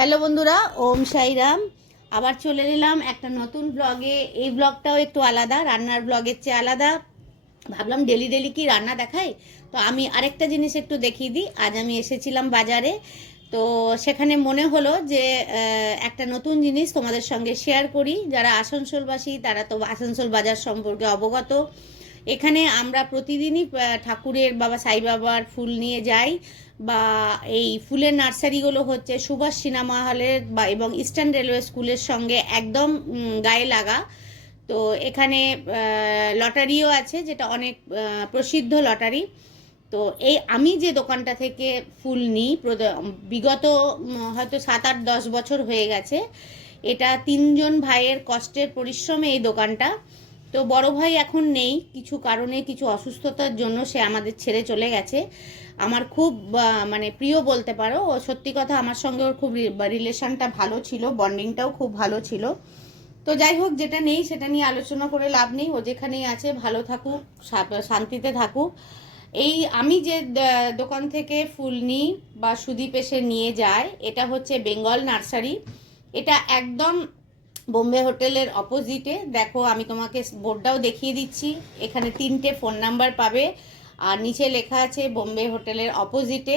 Hello বন্ধুরা, ওম সাইরাম। আবার চলে এলাম একটা নতুন ব্লগে। এই ব্লগটাও একটু আলাদা, রান্নার ব্লগের চেয়ে আলাদা। ভাবলাম ডেলি ডেলি কি রান্না দেখাই, তো আমি আরেকটা জিনিস একটু দেখিয়ে দিই। আজ আমি এসেছিলাম বাজারে, তো সেখানে মনে হলো যে একটা নতুন জিনিস তোমাদের সঙ্গে শেয়ার করি। যারা আসানসোলবাসী তারা তো আসানসোল বাজার সম্পর্কে অবগত। এখানে আমরা প্রতিদিনই ঠাকুরের বাবা সাই বাবার ফুল নিয়ে যাই, বা এই ফুলের নার্সারিগুলো হচ্ছে সুভাষ সিনেমা হলের বা এবং ইস্টার্ন রেলওয়ে স্কুলের সঙ্গে একদম গায়ে লাগা। তো এখানে লটারিও আছে, যেটা অনেক প্রসিদ্ধ লটারি। তো এই আমি যে দোকানটা থেকে ফুল নিই বিগত হয়তো 7-8-10 বছর হয়ে গেছে। এটা 3জন ভাইয়ের কষ্টের পরিশ্রমে এই দোকানটা। তো বড় ভাই এখন নেই, কিছু কারণে, কিছু অসুস্থতার জন্য সে আমাদের ছেড়ে চলে গেছে। আমার খুব মানে প্রিয় বলতে পারো। ও সত্যি কথা, আমার সঙ্গে ওর খুব রিলেশনটা ভালো ছিল, বন্ডিংটাও খুব ভালো ছিল। তো যাই হোক, যেটা নেই সেটা নিয়ে আলোচনা করে লাভ নেই। ও যেখানেই আছে ভালো থাকুক, শান্তিতে থাকুক। এই আমি যে দোকান থেকে ফুল নিই বা সুদীপ এসে নিয়ে যায়, এটা হচ্ছে বেঙ্গল নার্সারি। এটা একদম বোম্বে হোটেলের অপোজিটে। দেখো, আমি তোমাকে বোর্ডটাও দেখিয়ে দিচ্ছি। এখানে 3টে ফোন নাম্বার পাবে, আর নিচে লেখা আছে বোম্বে হোটেলের অপোজিটে।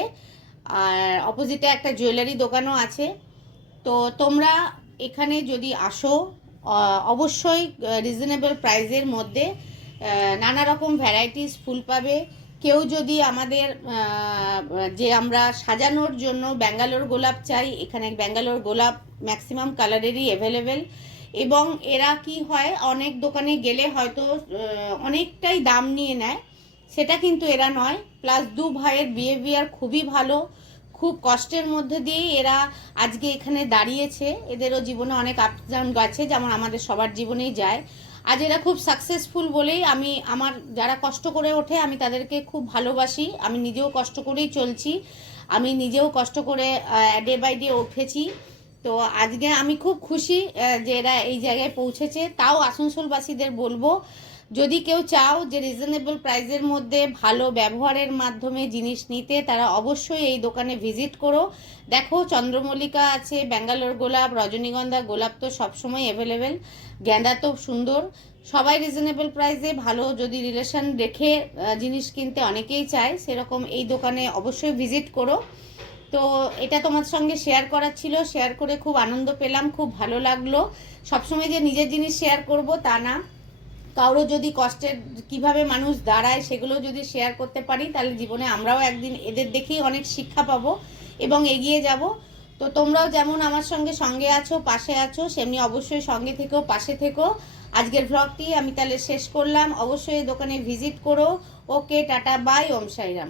আর অপোজিটে একটা জুয়েলারি দোকানও আছে। তো তোমরা এখানে যদি আসো, অবশ্যই রিজনেবল প্রাইসের মধ্যে নানা রকম ভ্যারাইটিস ফুল পাবে। কেউ যদি আমাদের যে আমরা সাজানোর জন্য ব্যাঙ্গালোর গোলাপ চাই, এখানে ব্যাঙ্গালোর গোলাপ ম্যাক্সিমাম কালারেরই অ্যাভেলেবেল। এবং এরা কি হয়, অনেক দোকানে গেলে হয়তো অনেকটাই দাম নিয়ে নেয়, সেটা কিন্তু এরা নয়। প্লাস দু ভাইয়ের বিহেভিয়ার খুবই ভালো। খুব কষ্টের মধ্যে দিয়ে এরা আজকে এখানে দাঁড়িয়েছে। এদেরও জীবনে অনেক আপ ডাউন গেছে, যেমন আমাদের সবার জীবনেই যায়। আজ এরা খুব সাকসেসফুল বলেই আমি আমার যারা কষ্ট করে ওঠে আমি তাদেরকে খুব ভালোবাসি। আমি নিজেও কষ্ট করেই চলছি, আমি নিজেও কষ্ট করে ডে বাই ডে উঠেছি। তো আজকে আমি খুব খুশি যে এরা এই জায়গায় পৌঁছেছে। তাও আসানসোলবাসীদের বলবো, যদি কেউ চাও যে রিজনেবল প্রাইসের মধ্যে ভালো ব্যবহারের মাধ্যমে জিনিস নিতে, তারা অবশ্যই এই দোকানে ভিজিট করো। দেখো, চন্দ্রমল্লিকা আছে, ব্যাঙ্গালোর গোলাপ, রজনীগন্ধা গোলাপ তো সবসময় অ্যাভেলেবেল, গেঁদা তো সুন্দর। সবাই রিজনেবল প্রাইসে ভালো যদি রিলেশন রেখে জিনিস কিনতে অনেকেই চায়, সেরকম এই দোকানে অবশ্যই ভিজিট করো। তো এটা তোমার সঙ্গে শেয়ার করার ছিল, শেয়ার করে খুব আনন্দ পেলাম, খুব ভালো লাগলো। সবসময় যে নিজের জিনিস শেয়ার করব তা না, কারো যদি কষ্টের কিভাবে মানুষ দাঁড়ায় সেগুলো যদি শেয়ার করতে পারি, তাহলে জীবনে আমরাও একদিন এদের দেখেই অনেক শিক্ষা পাবো এবং এগিয়ে যাব। তো তোমরাও যেমন আমার সঙ্গে সঙ্গে আছো, পাশে আছো, সেমনি অবশ্যই সঙ্গে থেকো, পাশে থেকো। আজকের ভ্লগটি আমি তাহলে শেষ করলাম। অবশ্যই এই দোকানে ভিজিট করো। ওকে, টাটা, বাই, ওম সাইরাম।